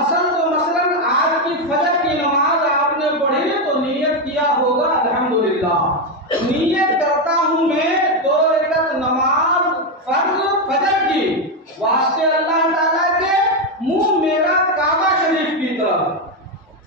مثلاً آج کی فجر کی نماز آپ نے پڑھی تو نیت کیا ہوگا الحمدللہ نیت کرتا ہوں میں 2 رکعت نماز فرض فجر کی واسطے اللہ تعالیٰ کے منہ میرا کعبہ شریف کی طرف،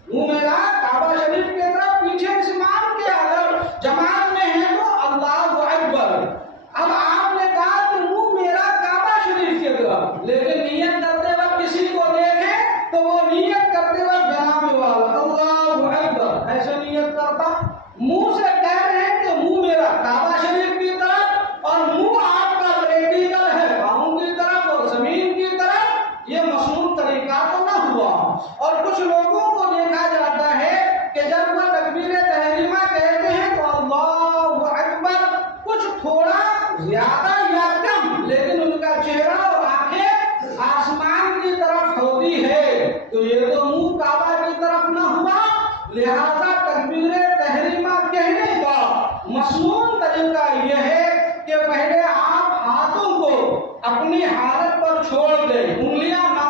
منہ میرا کعبہ شریف کی طرف، پیچھے اس امام کے اگر جماعت میں ہے تو اللہ اکبر. اب آپ نے کہا کہ منہ میرا کعبہ شریف کی طرف، لیکن نیت کرتے وقت کسی کو دیکھے تو وہ نیت کرتے وقت جناب والا اللہ اکبر ایسے نیت کرتا، منہ سے کہہ رہے ہیں کہ منہ میرا کعبہ شریف کی طرف اور منہ آپ کا پریکٹیکل ہے پاؤں کی طرف اور زمین کی طرف، یہ مصنون طریقہ تو نہ ہوا. اور کچھ لوگوں کو دیکھا جاتا ہے کہ جب وہ تکبیر تحریمہ کہتے ہیں تو اللہ اکبر کچھ تھوڑا زیادہ یا کم، لیکن ان کا چہرہ اور آنکھیں آسمان کی طرف ہوتی ہے، تو یہ تو منہ کعبہ کی طرف نہ ہوا. لہذا تکبیر تحریمہ کہنے کا مصنون طریقہ یہ ہے کہ پہلے آپ ہاتھوں کو اپنی حالت پر چھوڑ دیں، انگلیاں نہ